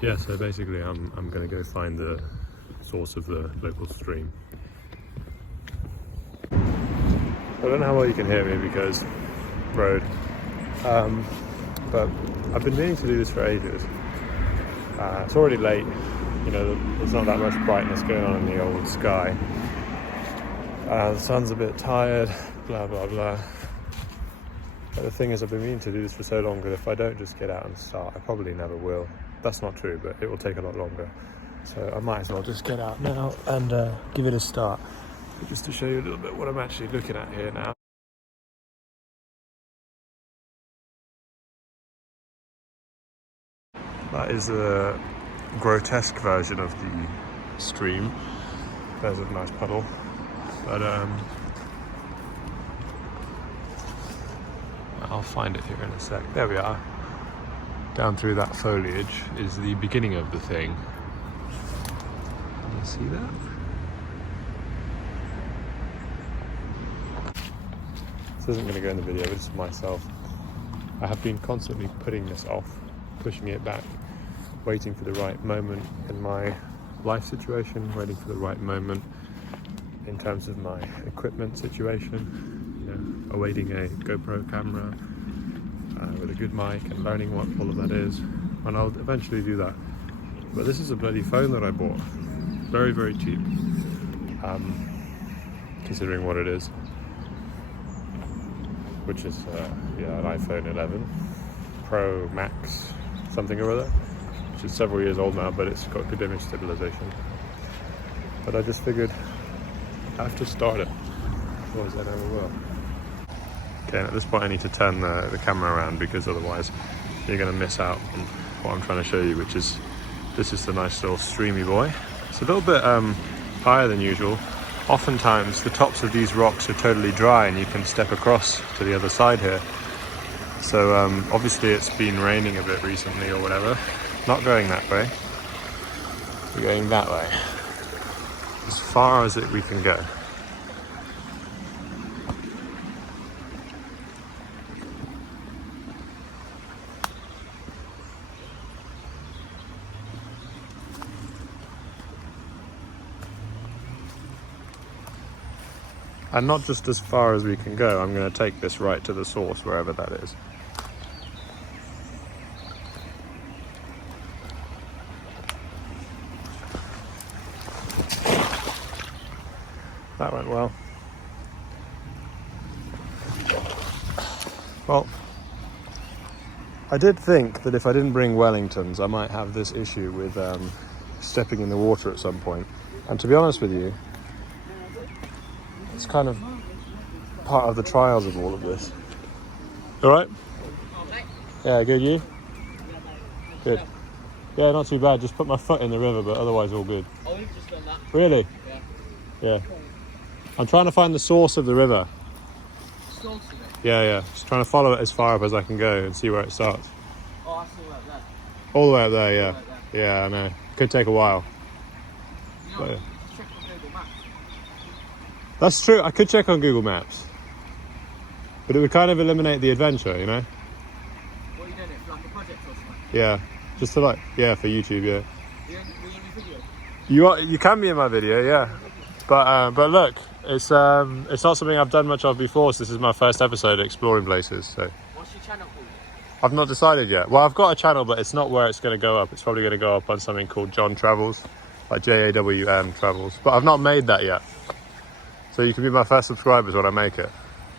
Yeah, so basically I'm going to go find the source of the local stream. I don't know how well you can hear me because road, but I've been meaning to do this for ages. It's already late, you know, there's not that much brightness going on in the old sky. The sun's a bit tired, blah blah blah. But the thing is, I've been meaning to do this for so long that if I don't just get out and start, I probably never will. That's not true, but it will take a lot longer. So I might as well just get out now and give it a start. But just to show you a little bit what I'm actually looking at here now. That is a grotesque version of the stream. There's a nice puddle. But I'll find it here in a sec. There we are. Down through that foliage is the beginning of the thing. Can you see that? This isn't going to go in the video, but it's myself. I have been constantly putting this off, pushing it back, waiting for the right moment in my life situation, waiting for the right moment in terms of my equipment situation, you know, awaiting a GoPro camera with a good mic and learning what all of that is, and I'll eventually do that. But this is a bloody phone that I bought, very, very cheap, considering what it is, which is an iPhone 11 Pro Max something or other, which is several years old now, but it's got good image stabilization. But I just figured I have to start it, otherwise I never will. Okay, at this point I need to turn the camera around because otherwise you're going to miss out on what I'm trying to show you, which is, this is the nice little streamy boy. It's a little bit higher than usual. Oftentimes the tops of these rocks are totally dry and you can step across to the other side here. So obviously it's been raining a bit recently or whatever. Not going that way, we're going that way. As far as we can go. And not just as far as we can go, I'm going to take this right to the source, wherever that is. That went well. Well, I did think that if I didn't bring Wellingtons, I might have this issue with stepping in the water at some point. And to be honest with you, it's kind of part of the trials of all of this. All right? Yeah, good, you? Good. Yeah, not too bad. Just put my foot in the river, but otherwise all good. Oh, you've just done that. Really? Yeah. Yeah. I'm trying to find the source of the river. Source of it? Yeah. Just trying to follow it as far up as I can go and see where it starts. Oh, I saw that there. All the way up there, yeah. All the way up there. Yeah, I know. Could take a while. You know, But, just check on Google Maps. that's true. I could check on Google Maps. But it would kind of eliminate the adventure, you know? What are you doing it for, like a project or something? Yeah. Just to like, yeah, for YouTube, yeah. Were you in your video? You can be in my video, yeah. But look, it's not something I've done much of before, so this is my first episode exploring places, so. What's your channel called? I've not decided yet. Well, I've got a channel, but it's not where it's going to go up. It's probably going to go up on something called John Travels, like JAWN Travels. But I've not made that yet. So you can be my first subscribers when I make it.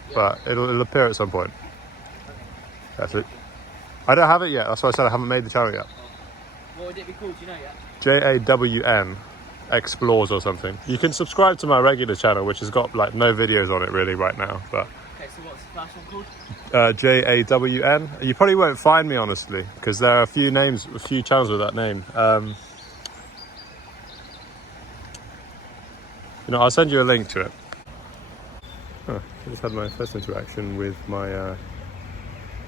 Yeah. But it'll appear at some point. That's it. I don't have it yet. That's why I said I haven't made the channel yet. What would it be called? Do you know yet? JAWN Explores or something. You can subscribe to my regular channel, which has got like no videos on it really right now. But okay, so what's the first one called? JAWN. You probably won't find me, honestly, because there are a few channels with that name. You know, I'll send you a link to it. I just had my first interaction with my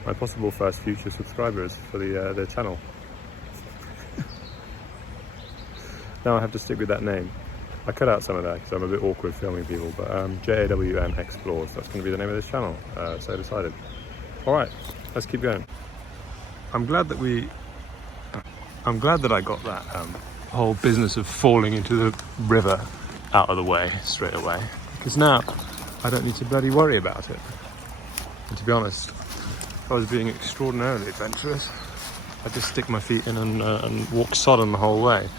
my possible first future subscribers for the channel. Now I have to stick with that name. I cut out some of that because I'm a bit awkward filming people, but JAWN Explores, that's going to be the name of this channel, so decided. Alright, let's keep going. I'm glad that we... I'm glad that I got that whole business of falling into the river out of the way straight away, because now I don't need to bloody worry about it. And to be honest, if I was being extraordinarily adventurous, I'd just stick my feet in and walk sodden the whole way.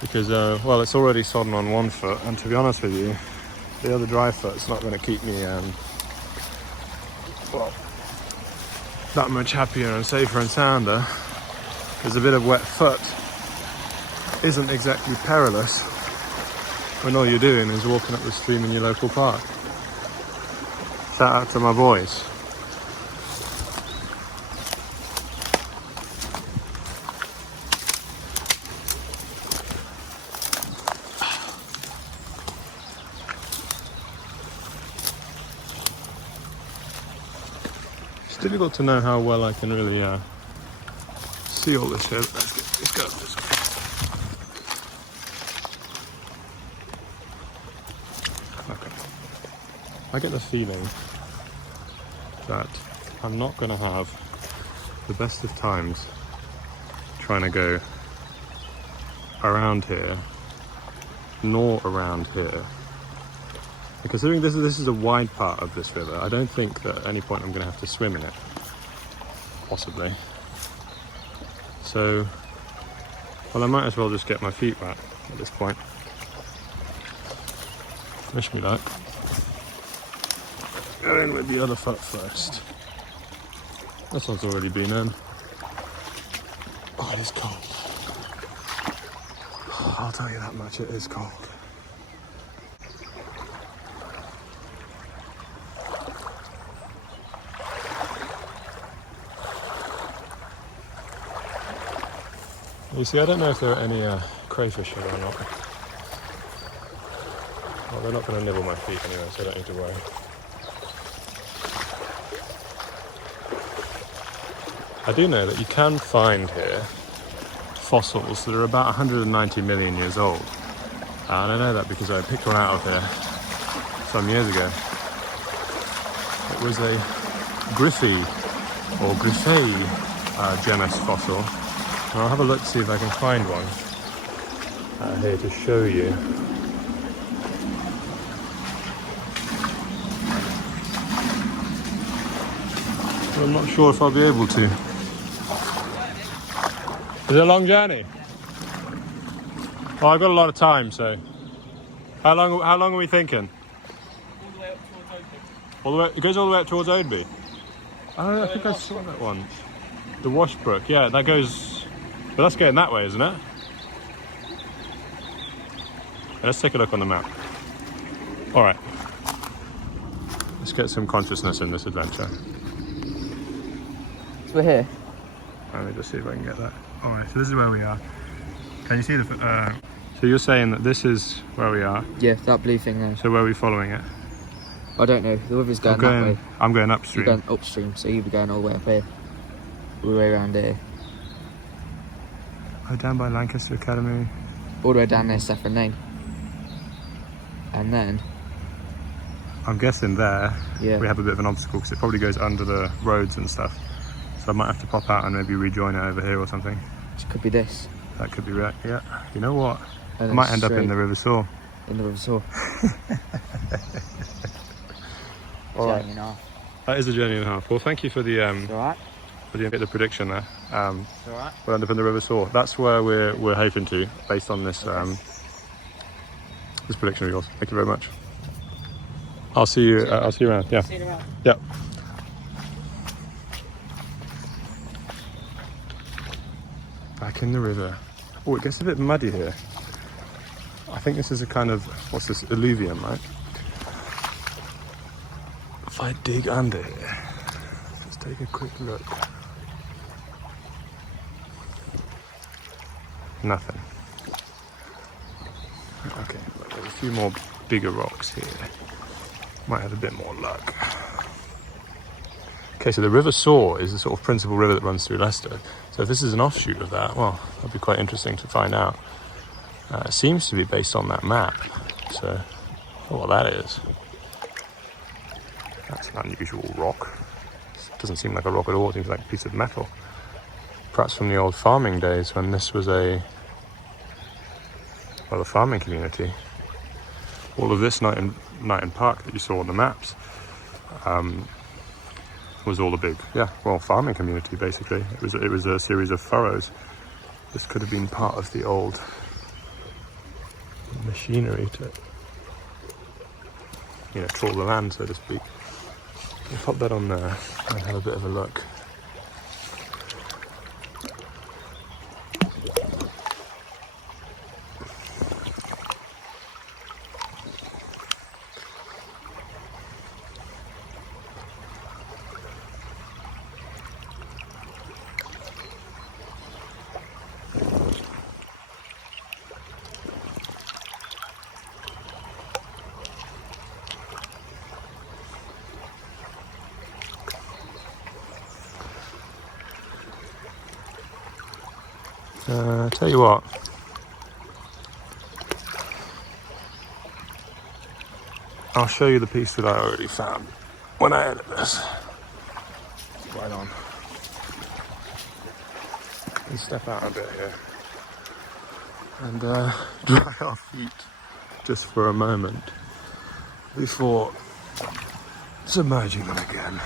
Because, well, it's already sodden on one foot, and to be honest with you, the other dry foot's not going to keep me, well, that much happier and safer and sounder, because a bit of wet foot isn't exactly perilous when all you're doing is walking up the stream in your local park. Shout out to my boys. It's difficult to know how well I can really see all this here. Let's go up this way. Okay. I get the feeling that I'm not going to have the best of times trying to go around here, nor around here. And considering this is a wide part of this river, I don't think that at any point I'm going to have to swim in it. Possibly. So, well, I might as well just get my feet wet at this point. Wish me luck. Go in with the other foot first. This one's already been in. Oh, it is cold. I'll tell you that much, it is cold. You see, I don't know if there are any crayfish here or not. Well, they're not going to nibble my feet anyway, so I don't need to worry. I do know that you can find here fossils that are about 190 million years old. And I know that because I picked one out of here some years ago. It was a Griffey or Griffey genus fossil. And I'll have a look to see if I can find one here to show you. But I'm not sure if I'll be able to. Is it a long journey? Well, I've got a lot of time, so. How long are we thinking? All the way up towards Oakley. All the way, it goes all the way up towards Oadby? Oh, I think I saw that once. The Washbrook, yeah, that goes. But that's going that way, isn't it? Let's take a look on the map. Alright. Let's get some consciousness in this adventure. So we're here. Let me just see if I can get that. Alright, so this is where we are. Can you see the... so you're saying that this is where we are? Yeah, that blue thing there. So where are we following it? I don't know, the river's going that way. I'm going upstream. You're going upstream, so you'll be going all the way up here. All the way around here. Oh, down by Lancaster Academy. All the way down there, Saffron Lane. And then... I'm guessing there yeah. we have a bit of an obstacle because it probably goes under the roads and stuff. So I might have to pop out and maybe rejoin it over here or something. Which could be this. That could be right, yeah. You know what? I And might end up in the River Soar. In the River Soar. Alright. Journey and a half. That is a journey and a half. Well, thank you for the Alright. for the prediction there. Alright. We'll end up in the River Soar. That's where we're hoping to, based on this this prediction of yours. Thank you very much. I'll see you. I'll see you around. Yeah. See you around. Yeah. Back in the river. Oh, it gets a bit muddy here. I think this is a kind of, what's this, alluvium, right? If I dig under here, let's take a quick look. Nothing. Okay, well, there's a few more bigger rocks here. Might have a bit more luck. Okay, so the River Soar is the sort of principal river that runs through Leicester. So if this is an offshoot of that, well, that'd be quite interesting to find out. It seems to be based on that map. So, I don't know what that is. That's an unusual rock. It doesn't seem like a rock at all, it seems like a piece of metal. perhaps from the old farming days when this was a farming community. All of this Knighton Park that you saw on the maps was all a big, farming community basically. It was a series of furrows. This could have been part of the old machinery to, trawl the land, so to speak. I'll pop that on there and have a bit of a look. Tell you what, I'll show you the piece that I already found when I edit this. Right on. Let's step out a bit here and dry our feet just for a moment before submerging them again.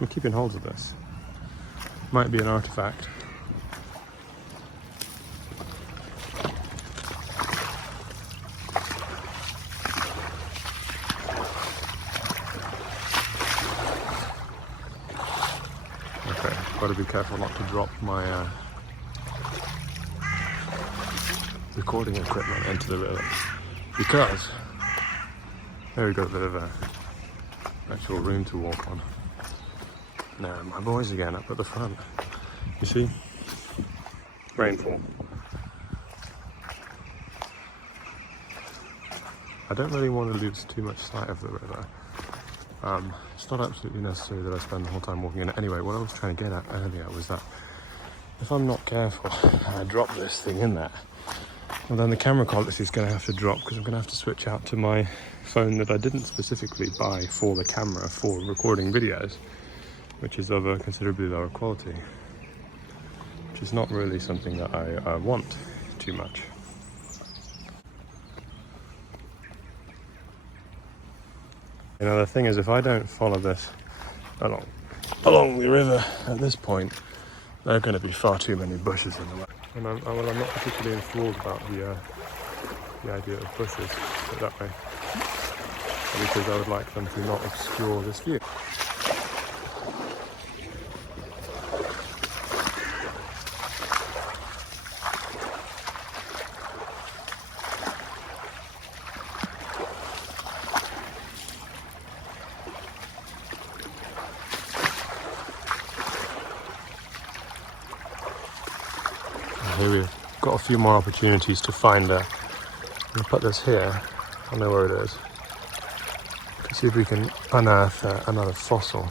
I'm keeping hold of this. Might be an artifact. Okay, gotta be careful not to drop my recording equipment into the river, because there we got a bit of a actual room to walk on. Now my boys again up at the front. You see? Rainfall. I don't really want to lose too much sight of the river. It's not absolutely necessary that I spend the whole time walking in it. Anyway, what I was trying to get at earlier was that if I'm not careful and I drop this thing in there, well then the camera quality is going to have to drop, because I'm going to have to switch out to my phone that I didn't specifically buy for the camera for recording videos, which is of a considerably lower quality, which is not really something that I want too much. The thing is, if I don't follow this along the river at this point, there are going to be far too many bushes in the way. And I'm not particularly enthralled about the idea of bushes put that way, because I would like them to not obscure this view. Here we've got a few more opportunities to find a... I'll put this here, I know where it is. Let's see if we can unearth another fossil.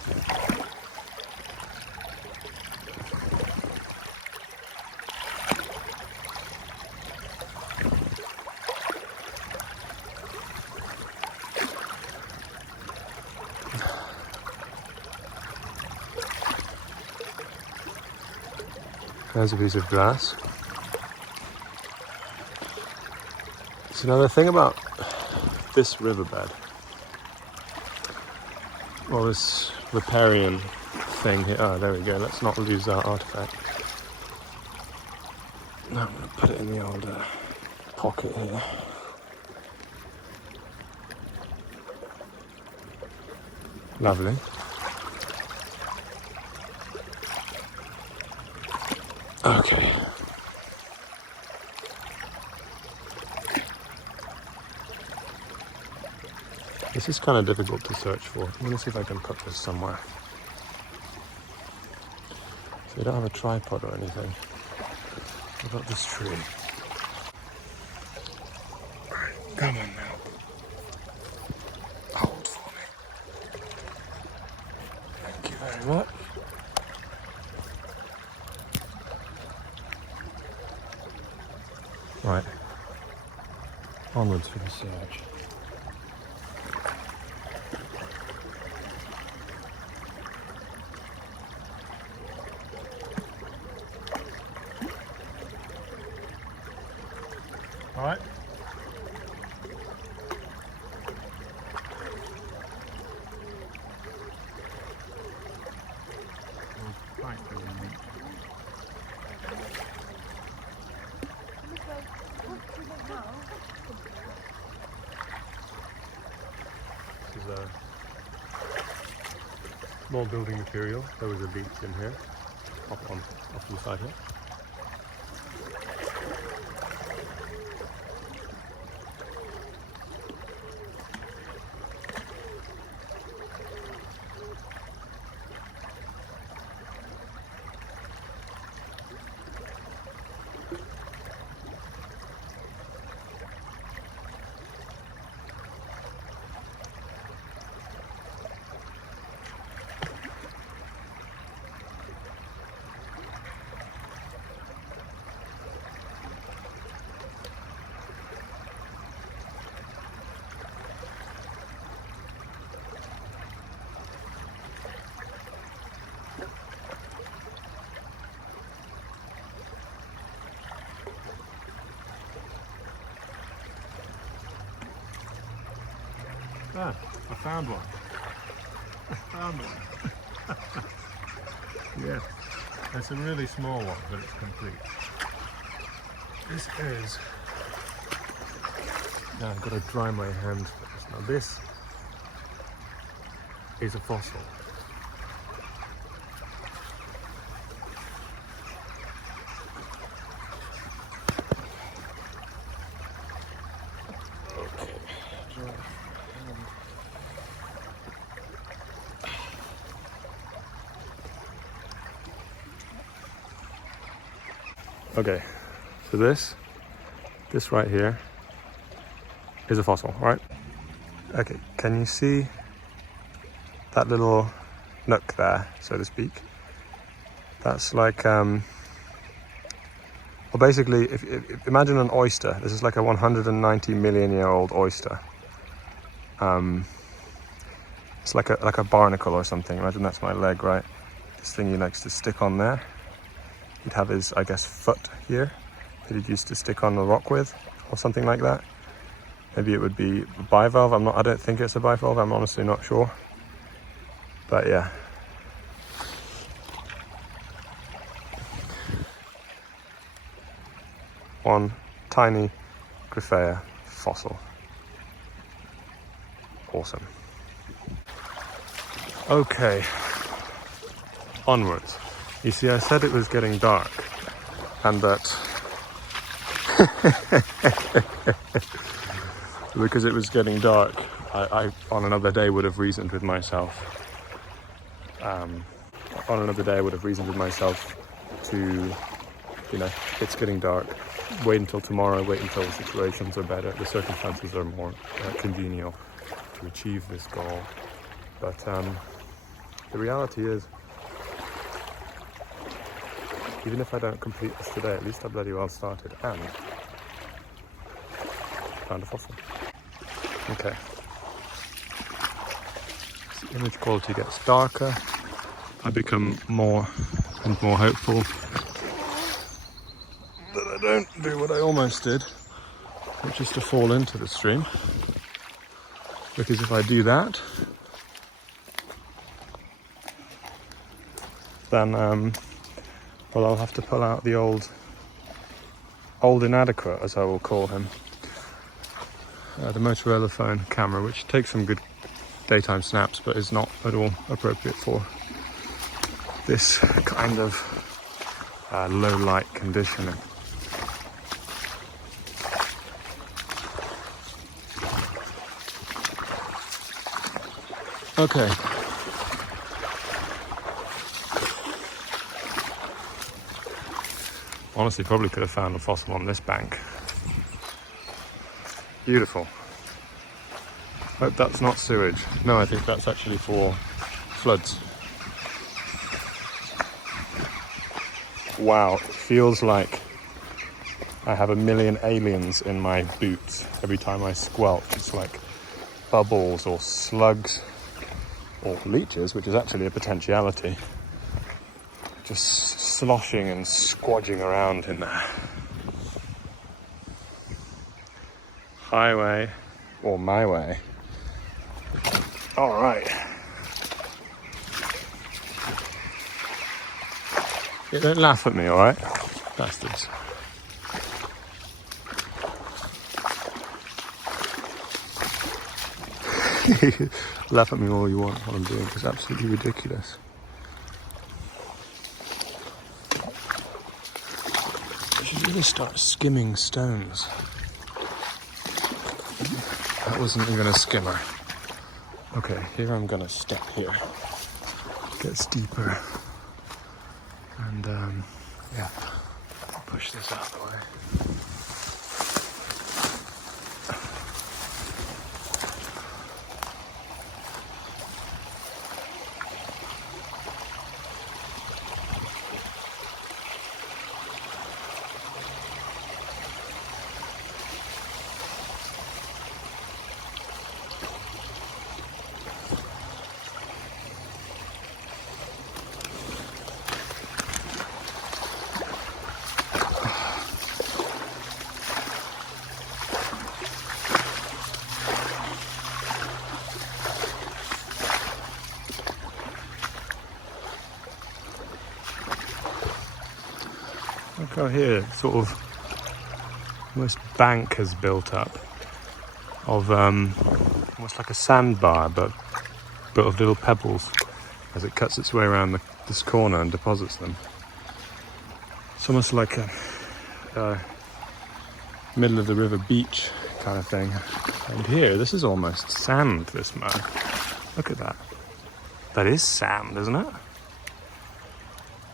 There's a piece of glass. It's another thing about this riverbed, well, this riparian thing here. Oh, there we go. Let's not lose that artifact. Now I'm going to put it in the old pocket here. Lovely. Okay. This is kind of difficult to search for. I'm going to see if I can put this somewhere. So you don't have a tripod or anything. What about this tree? Alright, come on now. Hold for me. Thank you very much. Right, onwards for the search. All right. This is a small building material. There was a leak in here. Off to the side here. Ah, I found one. I found one. Yeah, it's a really small one, but it's complete. This is... Now I've got to dry my hands first. Now this is a fossil. Okay, so this right here is a fossil, right? Okay, can you see that little nook there, so to speak? That's like, well basically, if imagine an oyster. This is like a 190 million year old oyster. It's like a barnacle or something. Imagine that's my leg, right? This thing he likes to stick on there. He'd have his, I guess, foot here that he'd used to stick on the rock with, or something like that. Maybe it would be a bivalve. I don't think it's a bivalve. I'm honestly not sure. But yeah. One tiny Gryphea fossil. Awesome. Okay. Onwards. You see, I said it was getting dark, and that because it was getting dark, I on another day would have reasoned with myself. On another day I would have reasoned with myself to, you know, it's getting dark. Wait until tomorrow. Wait until the situations are better. The circumstances are more congenial to achieve this goal. But the reality is, even if I don't complete this today, at least I bloody well started and found a fossil. Okay. As the image quality gets darker, I become more and more hopeful that I don't do what I almost did, which is to fall into the stream. Because if I do that, then well, I'll have to pull out the old inadequate, as I will call him, the Motorola phone camera, which takes some good daytime snaps, but is not at all appropriate for this kind of low light conditioning. Okay. Honestly, probably could have found a fossil on this bank. Beautiful. Hope that's not sewage. No, I think that's actually for floods. Wow, it feels like I have a million aliens in my boots every time I squelch. It's like bubbles or slugs or leeches, which is actually a potentiality, just sloshing and squodging around in there. Highway or my way. All right. Yeah, don't laugh at me, all right, bastards. Laugh at me all you want while I'm doing it. It's absolutely ridiculous. I should really start skimming stones. That wasn't even a skimmer. Okay, here I'm gonna step here. Gets deeper. And yeah, push this out of the way. Look out here, sort of almost bank has built up of almost like a sandbar, but of little pebbles as it cuts its way around this corner and deposits them. It's almost like a middle of the river beach kind of thing. And here, this is almost sand, this mud. Look at that. That is sand, isn't it?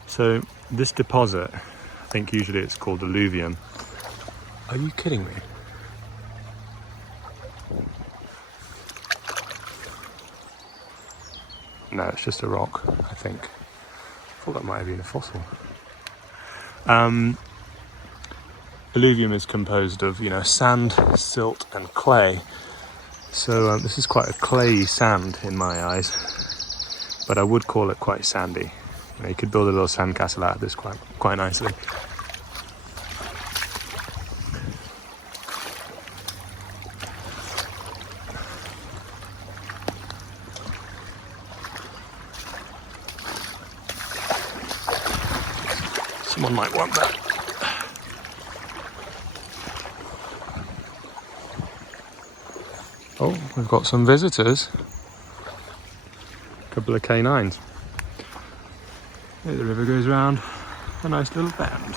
So this deposit, I think usually it's called alluvium. Are you kidding me? No, it's just a rock, I think. I thought that might have been a fossil. Alluvium is composed of, sand, silt, and clay. So this is quite a clayey sand in my eyes, but I would call it quite sandy. You could build a little sandcastle out of this quite nicely. Someone might want that. Oh, we've got some visitors. A couple of canines. Here the river goes round a nice little bend.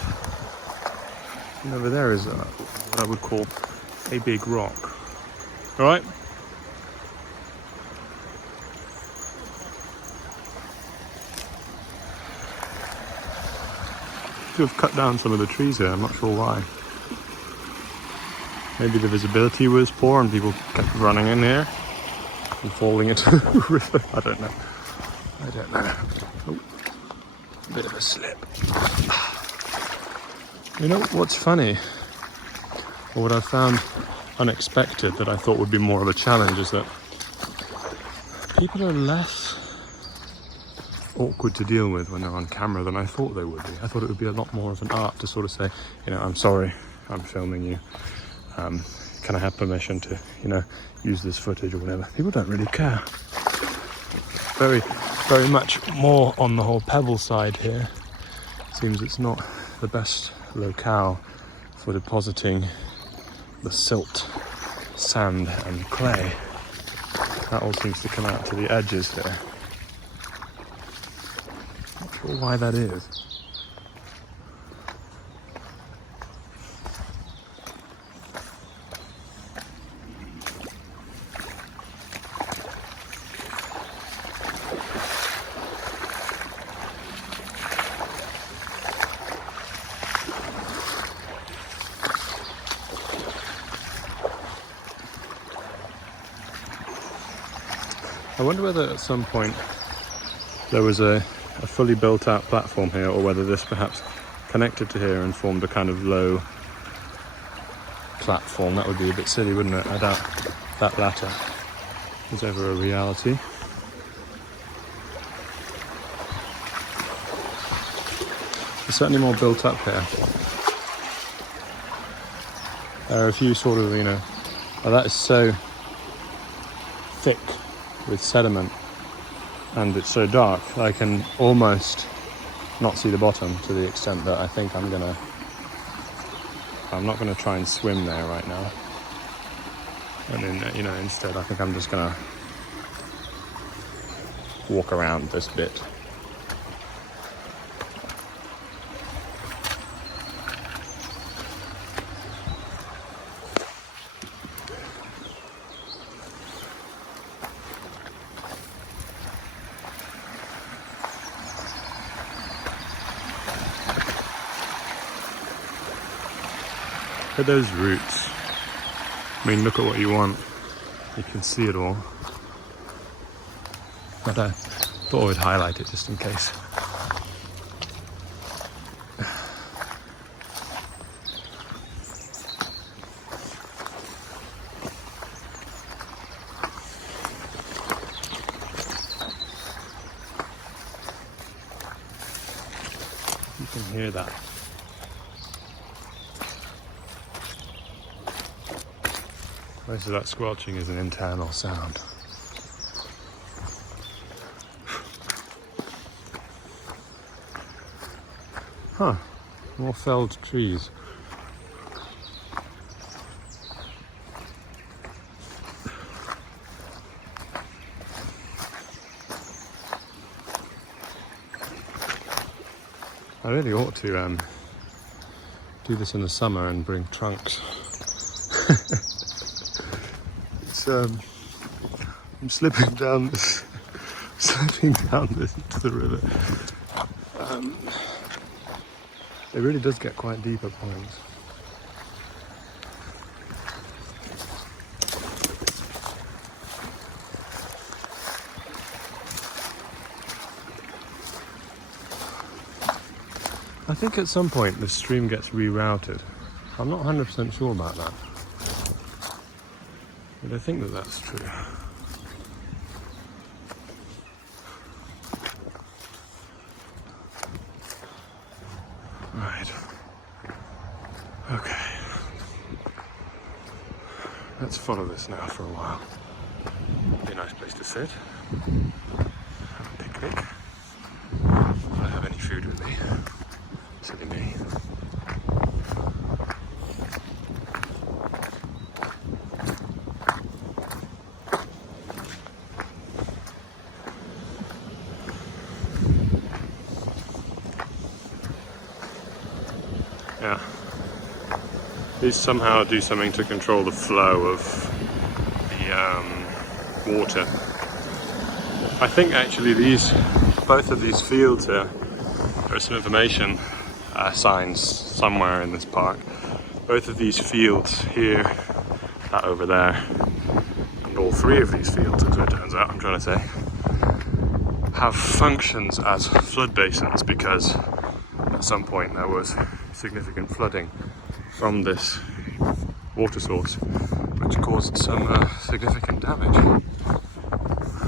And over there is what I would call a big rock. All right? To have cut down some of the trees here, I'm not sure why. Maybe the visibility was poor and people kept running in here and falling into the river. I don't know. Oh, a bit of a slip. You know what's funny, or what I found unexpected that I thought would be more of a challenge, is that people are less awkward to deal with when they're on camera than I thought they would be. I thought it would be a lot more of an art to sort of say, I'm sorry, I'm filming you. Can I have permission to, use this footage or whatever? People don't really care. Very, very much more on the whole pebble side here. Seems it's not the best locale for depositing the silt, sand and clay. That all seems to come out to the edges here. Not sure why that is. I wonder whether at some point there was a fully built out platform here, or whether this perhaps connected to here and formed a kind of low platform. That would be a bit silly, wouldn't it? I doubt that latter is ever a reality. There's certainly more built up here. There are a few sort of, oh, that is so thick with sediment and it's so dark that I can almost not see the bottom, to the extent that I think I'm not gonna try and swim there right now. And then, instead I think I'm just gonna walk around this bit. Look at those roots. I mean, look at what you want. You can see it all. But I thought I would highlight it just in case. You can hear that. Most of that squelching is an internal sound. Huh, more felled trees. I really ought to do this in the summer and bring trunks. I'm slipping down this into the river. It really does get quite deep at points. I think at some point the stream gets rerouted. I'm not 100% sure about that. But I think that that's true. Right. Okay. Let's follow this now for a while. Be a nice place to sit. Have a picnic. If I have any food with me. Silly me. Yeah. These somehow do something to control the flow of the water. I think actually both of these fields here, there are some information signs somewhere in this park. Both of these fields here, that over there, and all three of these fields, as it turns out, I'm trying to say, have functions as flood basins because at some point there was significant flooding from this water source, which caused some significant damage.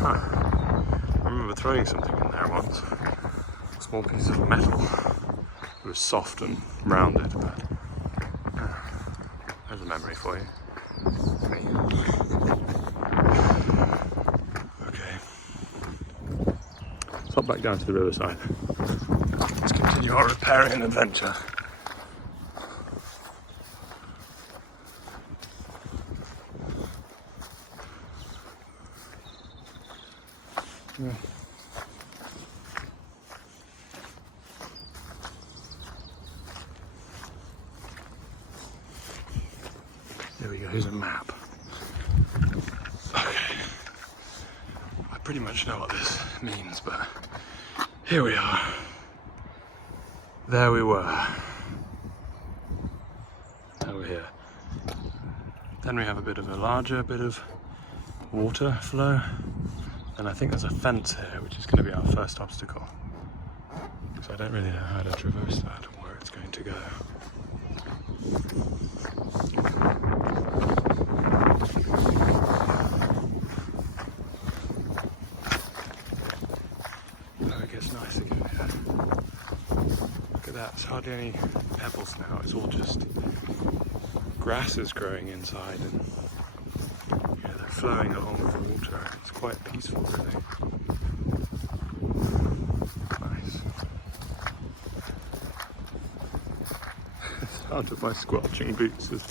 I remember throwing something in there once, a small piece of metal. It was soft and rounded, but there's a memory for you. Okay, let's hop back down to the riverside. Let's continue our riparian adventure. Yeah. There we go, here's a map. Okay. I pretty much know what this means, but here we are. There we were. Now we're here. Then we have a bit of a larger bit of water flow. And I think there's a fence here, which is going to be our first obstacle. So I don't really know how to traverse that or where it's going to go. There's hardly any pebbles now, it's all just grasses growing inside, and yeah, they're flowing along with the water. It's quite peaceful, really. Nice. The sound of my squelching boots is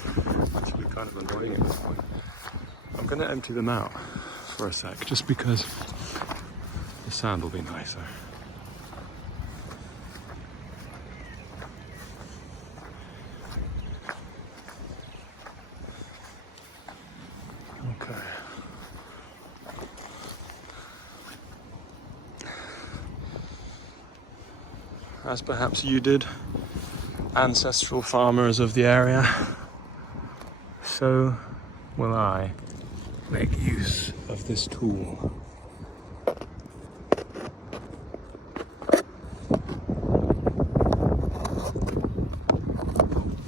actually kind of annoying at this point. I'm going to empty them out for a sec, just because the sound will be nicer. Okay. As perhaps you did, ancestral farmers of the area, so will I make use of this tool.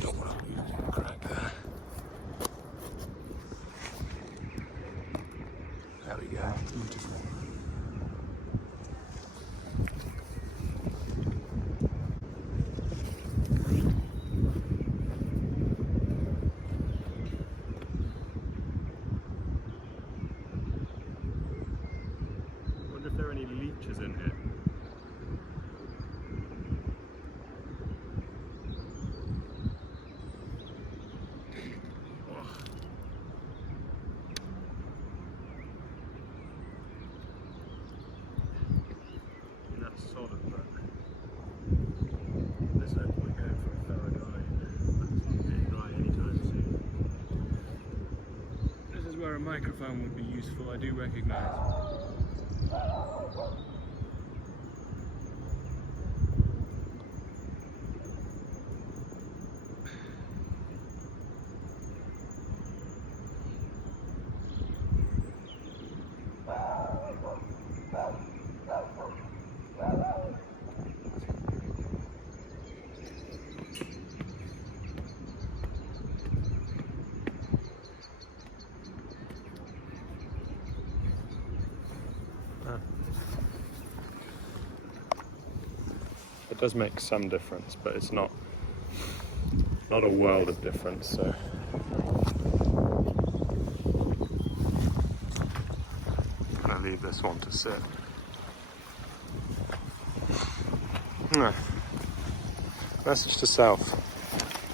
Don't want to lose the crack there. There we go, beautiful. I wonder if there are any leeches in here. Sort of, but there's no point going for a thorough dry. It's not getting dry anytime soon. This is where a microphone would be useful, I do recognise. It does make some difference, but it's not a world of difference, so I'm gonna leave this one to sit. Message to self: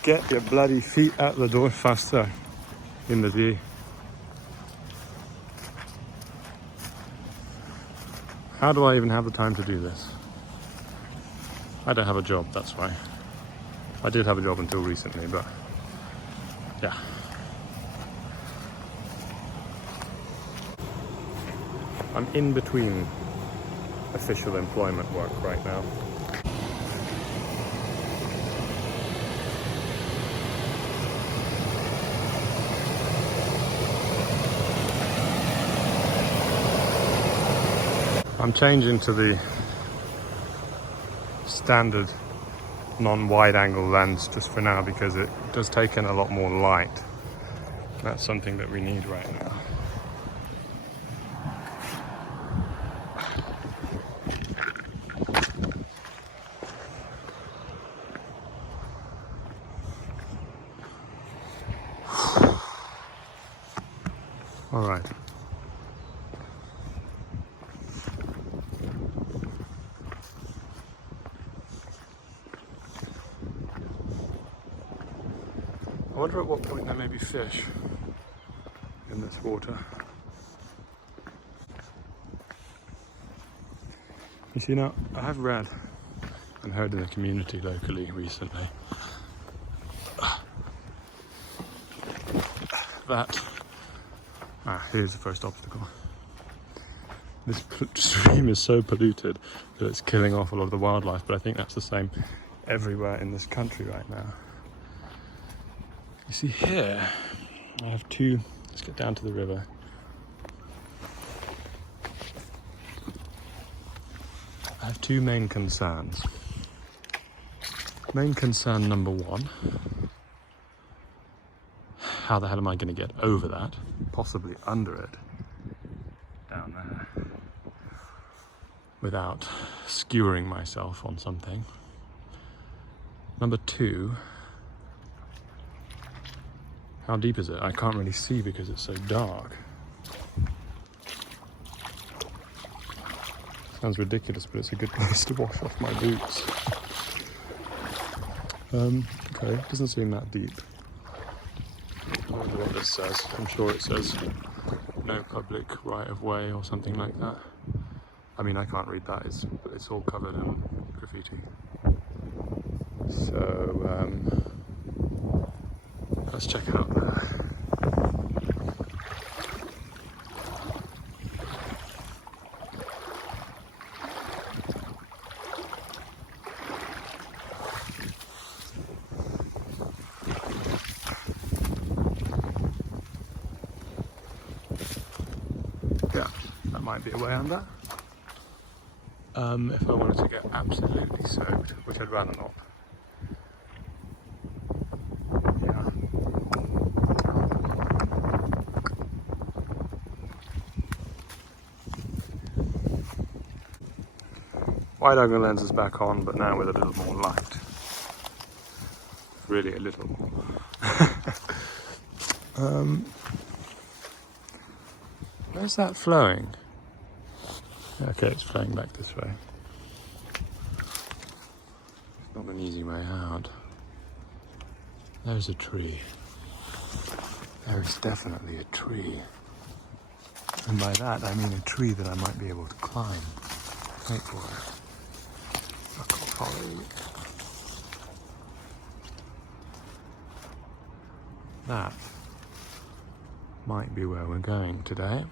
get your bloody feet out the door faster in the day. How do I even have the time to do this? I don't have a job, that's why. I did have a job until recently, but yeah. I'm in between official employment work right now. I'm changing to the standard non-wide angle lens just for now, because it does take in a lot more light. That's something that we need right now. All right. I wonder at what point there may be fish in this water. You see, now I have read and heard in the community locally recently that here's the first obstacle. This stream is so polluted that it's killing off a lot of the wildlife, but I think that's the same everywhere in this country right now. You see here, I have two, let's get down to the river. I have two main concerns. Main concern number one, how the hell am I going to get over that, possibly under it, down there, without skewering myself on something? Number 2. How deep is it? I can't really see because it's so dark. Sounds ridiculous, but it's a good place to wash off my boots. Okay, doesn't seem that deep. I wonder what this says. I'm sure it says no public right of way or something like that. I mean, I can't read that, but it's all covered in graffiti. So, let's check out there. Yeah, that might be a way under. If I wanted to get absolutely soaked, which I'd rather not. Yeah. Wide angle lens is back on, but now with a little more light. Really a little more. Where's that flowing? Okay, it's flowing back this way. It's not an easy way out. There's a tree. There is definitely a tree. And by that I mean a tree that I might be able to climb. Wait for it. Buckle follow. That might be where we're going today.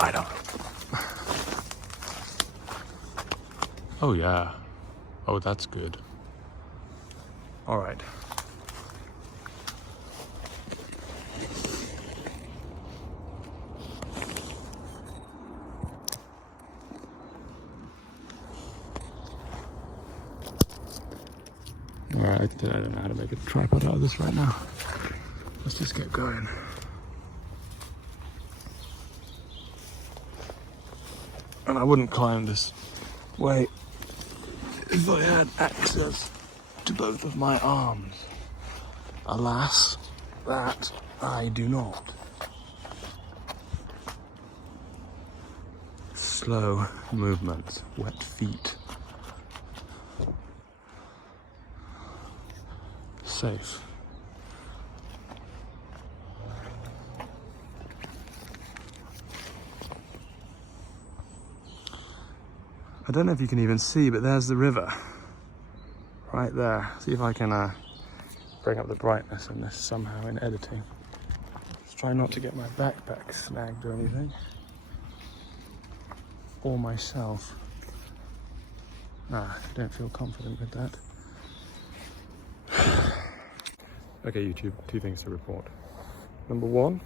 I don't know. Oh yeah. Oh, that's good. All right. All right, I don't know how to make a tripod out of this right now. Let's just get going. And I wouldn't climb this way if I had access to both of my arms. Alas, that I do not. Slow movements, wet feet. Safe. I don't know if you can even see, but there's the river. Right there. See if I can bring up the brightness in this somehow in editing. Just try not to get my backpack snagged or anything. Or myself. I don't feel confident with that. Okay, YouTube, 2 things to report. Number 1,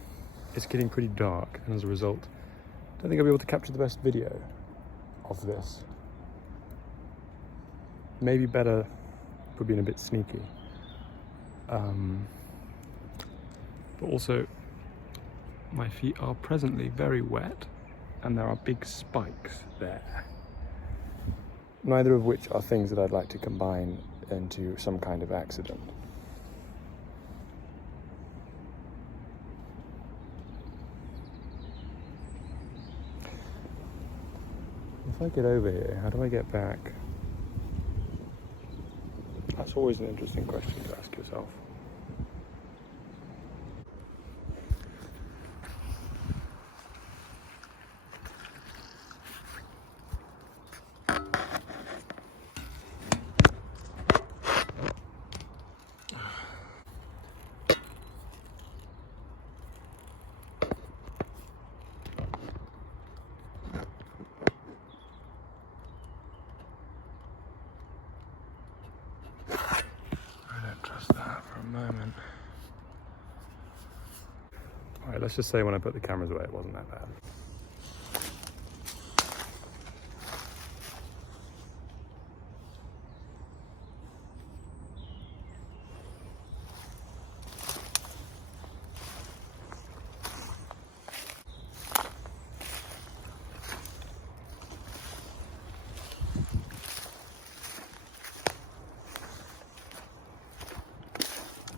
it's getting pretty dark, and as a result, I don't think I'll be able to capture the best video of this. Maybe better for being a bit sneaky. But also, my feet are presently very wet, and there are big spikes there. Neither of which are things that I'd like to combine into some kind of accident. If I get over here, how do I get back? That's always an interesting question to ask yourself. Moment. Alright, let's just say when I put the cameras away it wasn't that bad.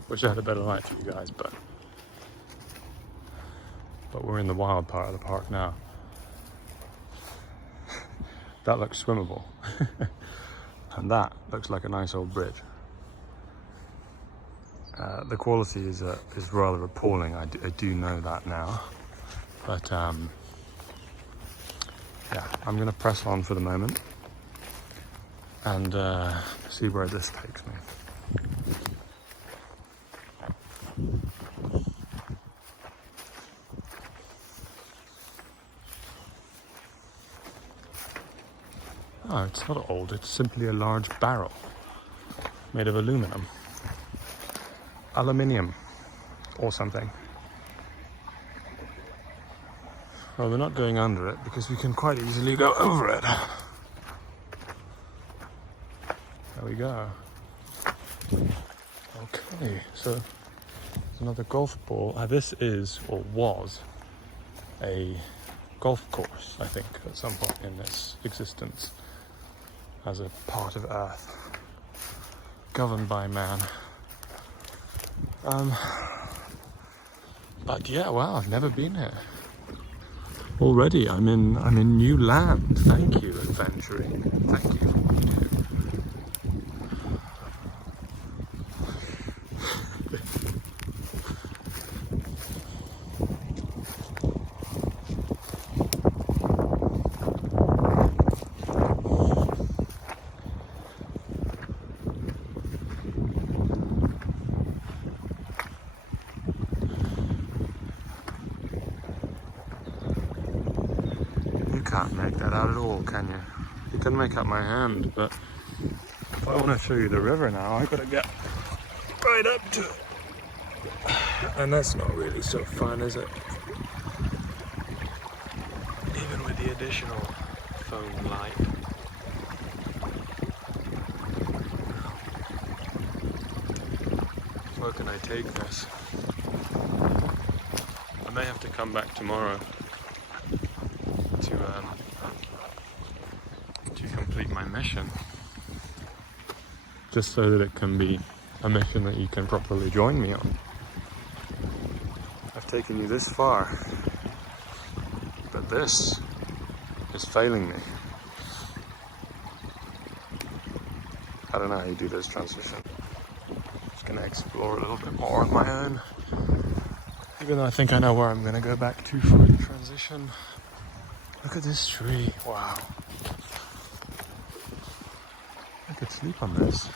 Wish I had a better light for you guys, but we're in the wild part of the park now. That looks swimmable. And that looks like a nice old bridge. The quality is rather appalling, I do know that now. But yeah, I'm gonna press on for the moment and see where this takes me. Oh, it's not old, it's simply a large barrel made of aluminum. Aluminium or something. Well, we're not going under it because we can quite easily go over it. There we go. Okay, so there's another golf ball. This is, or was, a golf course, I think, at some point in its existence as a part of Earth, governed by man. But yeah, wow, I've never been here. Already, I'm in new land. Thank you, adventuring. Thank you for what you do. Can't make that out at all, can you? You can make out my hand, but if I want to show you the river now, I've got to get right up to it. And that's not really so fun, is it? Even with the additional phone light. Where can I take this? I may have to come back tomorrow to complete my mission, just so that it can be a mission that you can properly join me on. I've taken you this far, but this is failing me. I don't know how you do this transition. Just gonna explore a little bit more on my own, even though I think I know where I'm gonna go back to for the transition. Look at this tree, wow. I could sleep on this,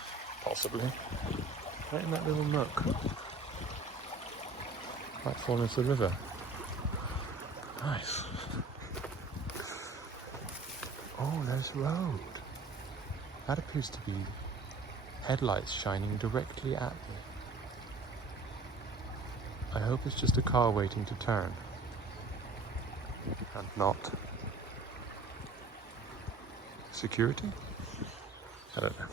possibly. Right in that little nook. Might fall into the river. Nice. Oh, there's road. That appears to be headlights shining directly at me. I hope it's just a car waiting to turn. And not security? I don't know.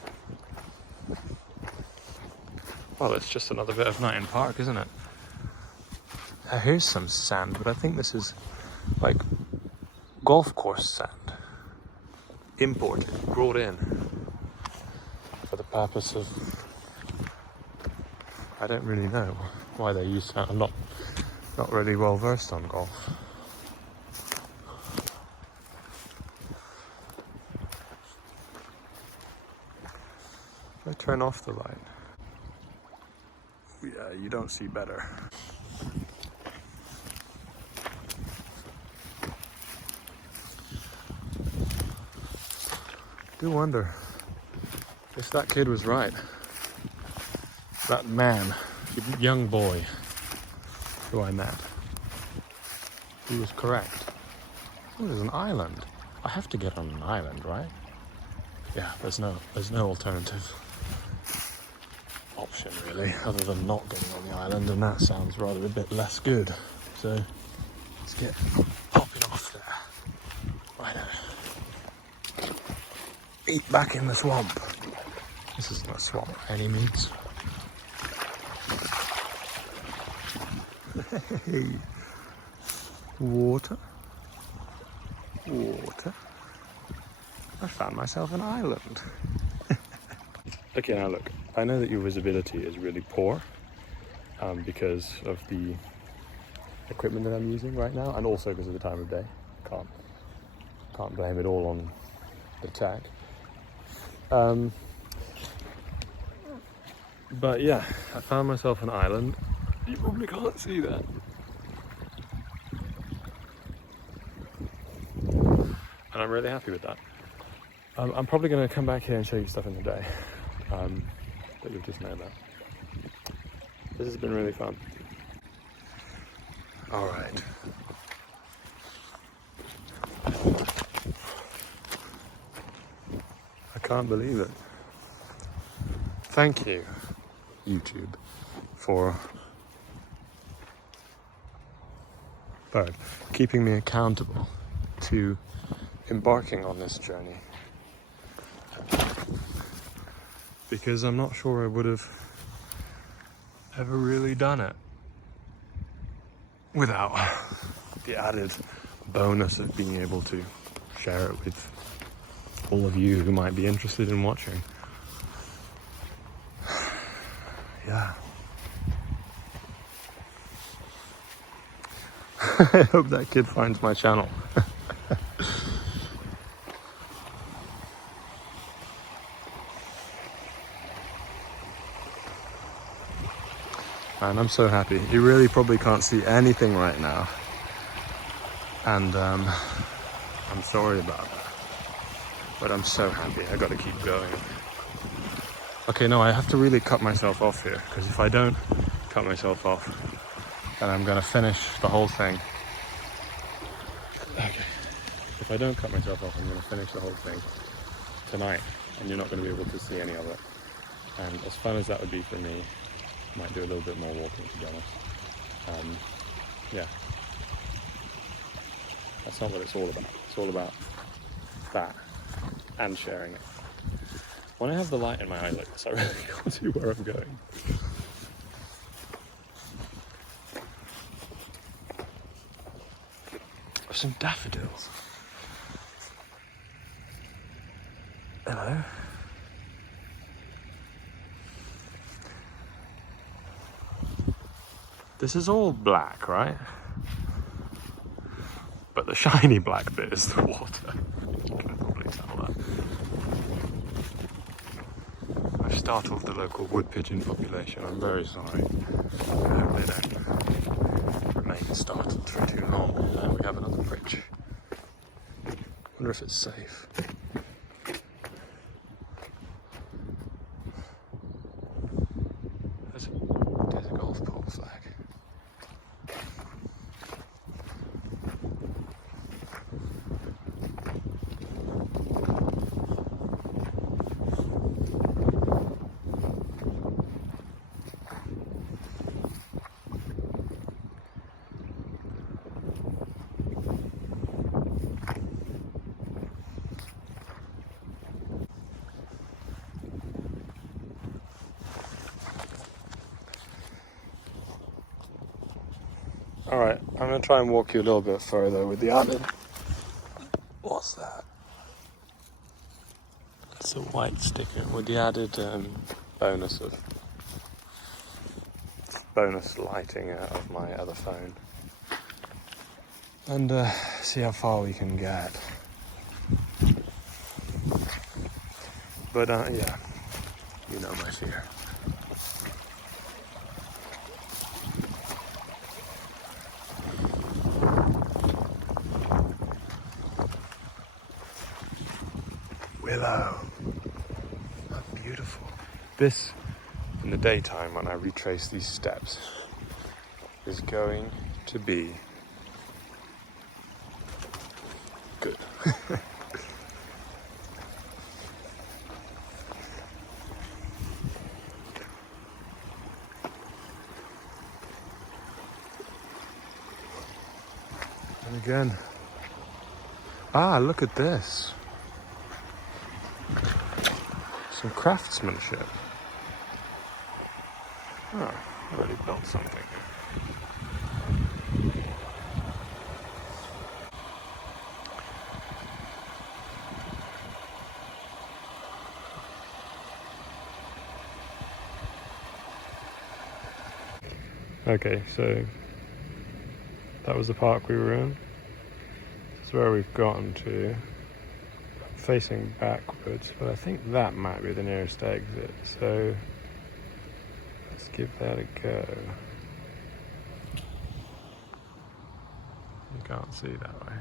Well, it's just another bit of Knighton Park, isn't it? Here's some sand, but I think this is like golf course sand. Imported, brought in for the purpose of, I don't really know why they use that. I'm not really well versed on golf. I turn off the light. Yeah, you don't see better. I do wonder if that kid was right. That man, young boy who I met, he was correct. Oh, there's an island. I have to get on an island, right? Yeah, there's no alternative option really, other than not getting on the island, and that sounds rather a bit less good. So let's get popping off there. Righto. Eat back in the swamp. This isn't a swamp by any means. Hey. Water. Water. I found myself an island. Okay, now look, I know that your visibility is really poor, because of the equipment that I'm using right now, and also because of the time of day. Can't blame it all on the tech. But yeah, I found myself an island. You probably can't see that. And I'm really happy with that. I'm probably going to come back here and show you stuff in the day, but you'll just know that. This has been really fun. All right. I can't believe it. Thank you, YouTube, for keeping me accountable to embarking on this journey. Because I'm not sure I would have ever really done it without the added bonus of being able to share it with all of you who might be interested in watching. Yeah. I hope that kid finds my channel. And I'm so happy. You really probably can't see anything right now. And I'm sorry about that. But I'm so happy. I gotta keep going. Okay, no, I have to really cut myself off here, because if I don't cut myself off, then I'm gonna finish the whole thing. Okay. If I don't cut myself off, I'm gonna finish the whole thing tonight, and you're not gonna be able to see any of it. And as fun as that would be for me, I might do a little bit more walking, to be honest. Yeah. That's not what it's all about. It's all about that and sharing it. When I have the light in my eye like this, I really can't see where I'm going. There's some daffodils. Hello. This is all black, right? But the shiny black bit is the water. You can probably tell that. I've startled the local wood pigeon population. I'm very sorry. I hope they don't remain startled for too long. And we have another bridge. Wonder if it's safe. There's a golf pole flag. Alright, I'm going to try and walk you a little bit further with the added... What's that? It's a white sticker with the added bonus lighting of my other phone. And see how far we can get. But yeah, you know my fear. Willow. How beautiful. This, in the daytime, when I retrace these steps, is going to be good. And again, look at this. Some craftsmanship. Oh, I really built something. Okay, so that was the park we were in. This is where we've gotten to. Facing backwards, but I think that might be the nearest exit, so let's give that a go. You can't see that way.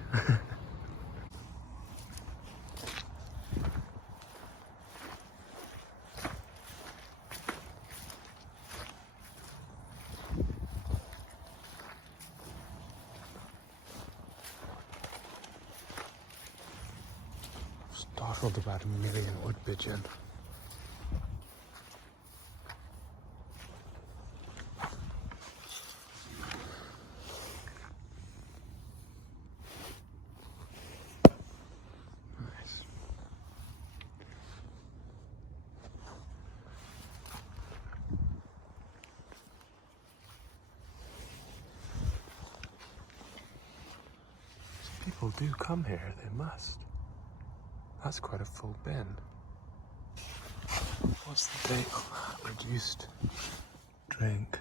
Startled about a million wood pigeon. Nice. People do come here, they must. That's quite a full bin. What's the date on that? Reduced drink.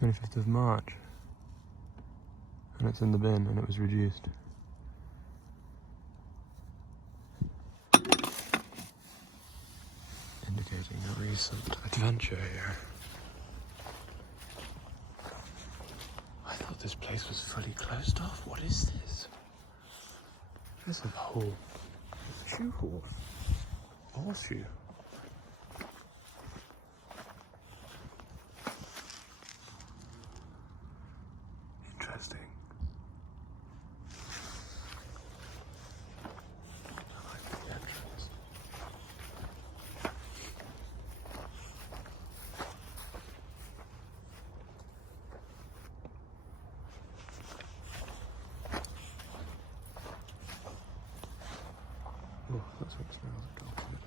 '25th of March. And it's in the bin and it was reduced. Indicating a recent adventure here. I thought this place was fully closed off. What is this? There's a whole shoe horse. Horseshoe. Interesting. I like the entrance. Oh, that's what smells of dog food.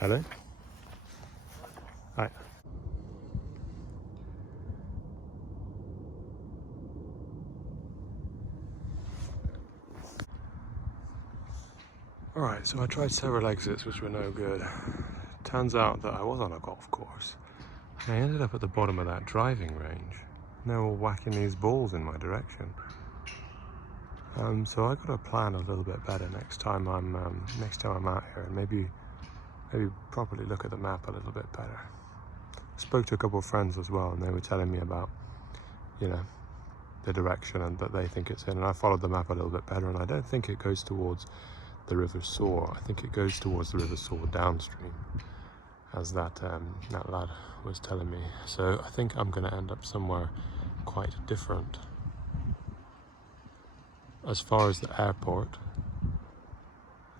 Hello? Hi. Alright, so I tried several exits which were no good. Turns out that I was on a golf course. And I ended up at the bottom of that driving range. And they were all whacking these balls in my direction. So I got to plan a little bit better next time I'm out here, and maybe properly look at the map a little bit better. I spoke to a couple of friends as well, and they were telling me about, you know, the direction and that they think it's in, and I followed the map a little bit better, and I don't think it goes towards the River Soar. I think it goes towards the River Soar downstream, as that lad was telling me. So I think I'm going to end up somewhere quite different. As far as the airport,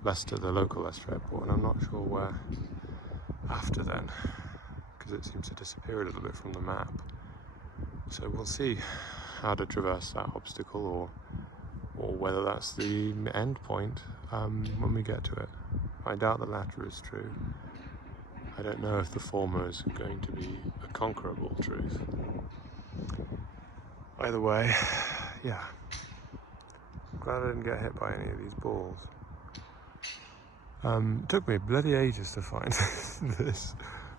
Leicester, the local Leicester airport, and I'm not sure where after then, because it seems to disappear a little bit from the map. So we'll see how to traverse that obstacle, or whether that's the end point when we get to it. I doubt the latter is true. I don't know if the former is going to be a conquerable truth. Either way, yeah. Glad I didn't get hit by any of these balls. It took me bloody ages to find this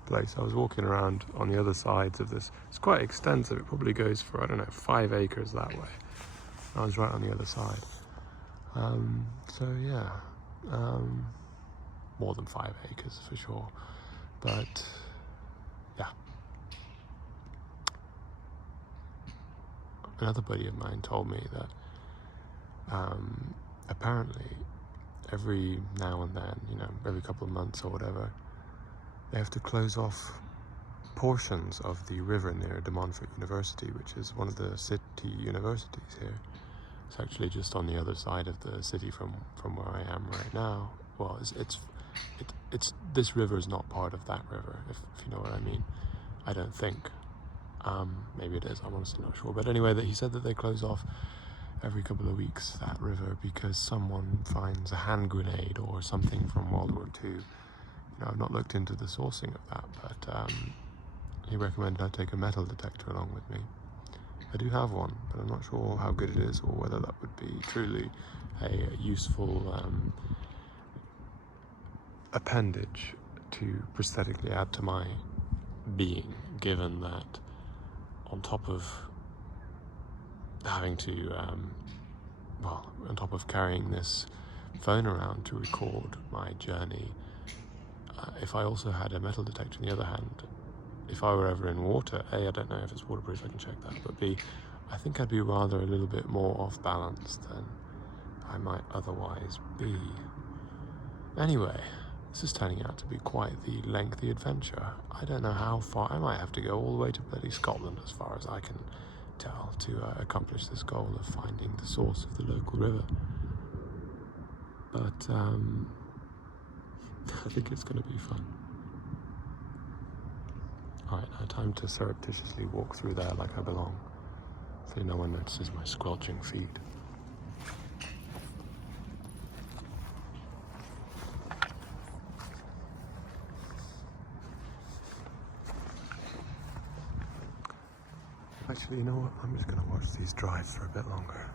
place. I was walking around on the other sides of this. It's quite extensive. It probably goes for, I don't know, 5 acres that way. I was right on the other side. So yeah, more than 5 acres for sure. But yeah. Another buddy of mine told me that apparently every now and then, you know, every couple of months or whatever, they have to close off portions of the river near De Montfort University, which is one of the city universities here. It's actually just on the other side of the city from where I am right now. Well, it's this river is not part of that river, if you know what I mean. I don't think. Maybe it is. I'm honestly not sure. But anyway, that he said that they close off every couple of weeks that river because someone finds a hand grenade or something from World War II. You know, I've not looked into the sourcing of that, but he recommended I take a metal detector along with me. I do have one, but I'm not sure how good it is or whether that would be truly a useful appendage to prosthetically add to my being, given that on top of having to, on top of carrying this phone around to record my journey, if I also had a metal detector in the other hand, if I were ever in water, A, I don't know if it's waterproof, I can check that, but B, I think I'd be rather a little bit more off balance than I might otherwise be. Anyway, this is turning out to be quite the lengthy adventure. I don't know how far. I might have to go all the way to bloody Scotland, as far as I can tell, to accomplish this goal of finding the source of the local river. But I think it's going to be fun. Alright, now time to surreptitiously walk through there like I belong, so no one notices my squelching feet. Actually, you know what? I'm just going to watch these drives for a bit longer.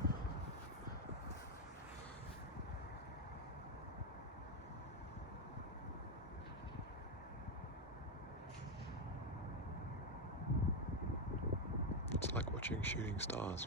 It's like watching shooting stars.